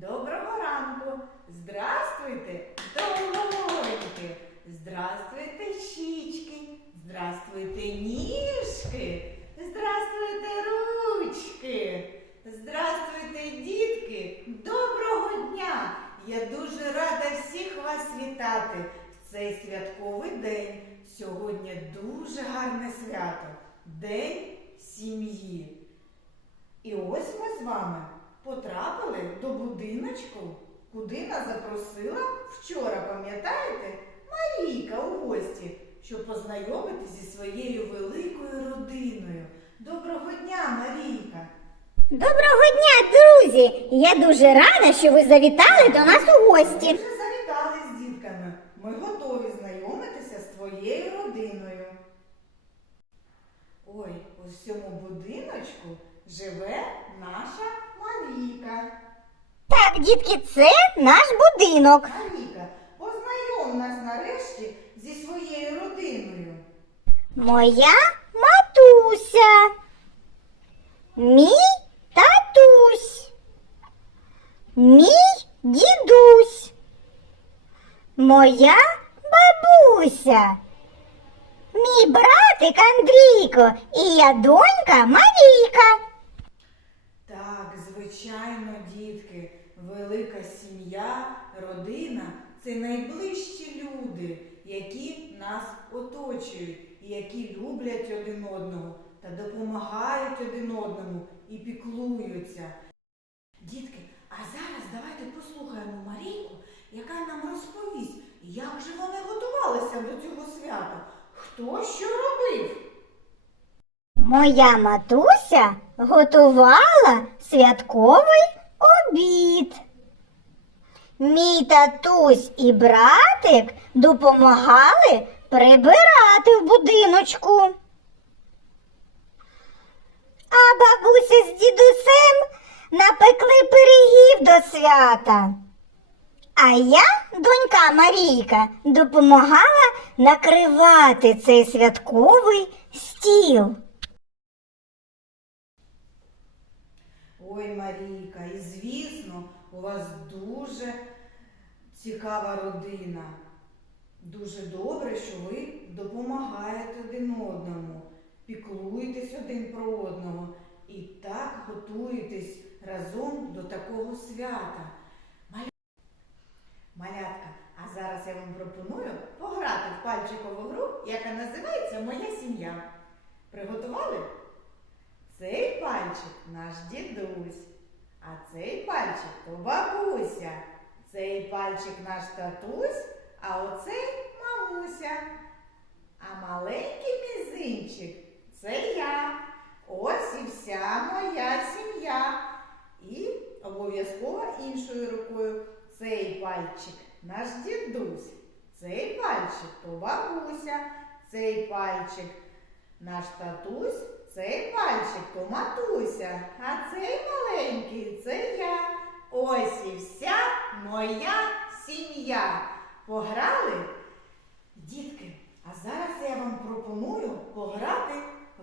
Доброго ранку! Здравствуйте, довгоньки! Здравствуйте, щічки! Здравствуйте, ніжки! Здравствуйте, ручки! Здравствуйте, дітки! Доброго дня! Я дуже рада всіх вас вітати в цей святковий день. Сьогодні дуже гарне свято День сім'ї. І ось ми з вами потрапили до будиночку, куди нас запросила вчора, пам'ятаєте, Марійка у гості, щоб познайомитися зі своєю великою родиною. Доброго дня, Марійка! Доброго дня, друзі! Я дуже рада, що ви завітали до нас у Ми гості. вже завітали з дітками. Ми готові знайомитися з твоєю родиною. Ой, у цьому будиночку живе наша Марійка. Так, дітки, це наш будинок. Марійка, познайом нас нарешті зі своєю родиною. Моя матуся. Мій татусь. Мій дідусь. Моя бабуся. Мій братик Андрійко і я донька Марійка. Так, звичайно, дітки, велика сім'я, родина це найближчі люди, які нас оточують, які люблять один одного та допомагають один одному і піклуються. Дітки, а зараз давайте послухаємо Марійку, яка нам розповість, як же вони готувалися до цього свята, хто що робив. Моя матуся готувала святковий обід. Мій татусь і братик допомагали прибирати в будиночку. А бабуся з дідусем напекли пирігів до свята. А я, донька Марійка, допомагала накривати цей святковий стіл. Ой, Марійка, і звісно, у вас дуже цікава родина. Дуже добре, що ви допомагаєте один одному, піклуєтесь один про одного і так готуєтесь разом до такого свята. Малятка, а зараз я вам пропоную пограти в пальчикову гру, яка називається Моя сім'я. Приготували? Цей пальчик наш дідусь, а цей пальчик то бабуся, цей пальчик наш татусь, а оцей мамуся. А маленький мізинчик це я. Ось і вся моя сім'я. І обов'язково іншою рукою цей пальчик наш дідусь, цей пальчик то бабуся, цей пальчик наш татусь, цей пальчик то матуся, а цей маленький це я. Ось і вся моя сім'я. Пограли? Дітки, а зараз я вам пропоную пограти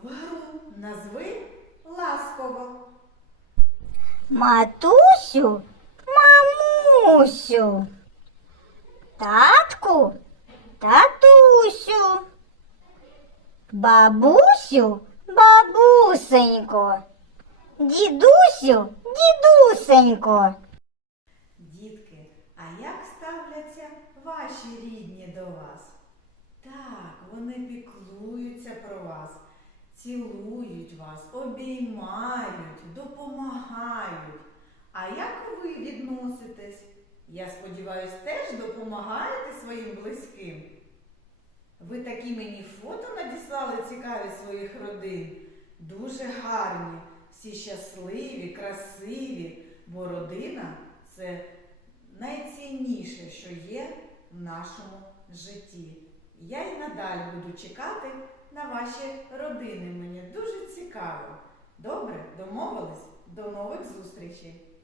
в гру. Назви ласково. Матусю, мамусю, татку, татусю, бабусю, бабусенько, дідусю, дідусенько. Дітки, а як ставляться ваші рідні до вас? Так, вони піклуються про вас, цілують вас, обіймають, допомагають. А як ви відноситесь? Я сподіваюся, теж допомагаєте своїм близьким. Ви такі мені фото надіслали цікаві своїх родин. Дуже гарні, всі щасливі, красиві, бо родина це найцінніше, що є в нашому житті. Я й надалі буду чекати на ваші родини. Мені дуже цікаво. Добре, домовились? До нових зустрічей!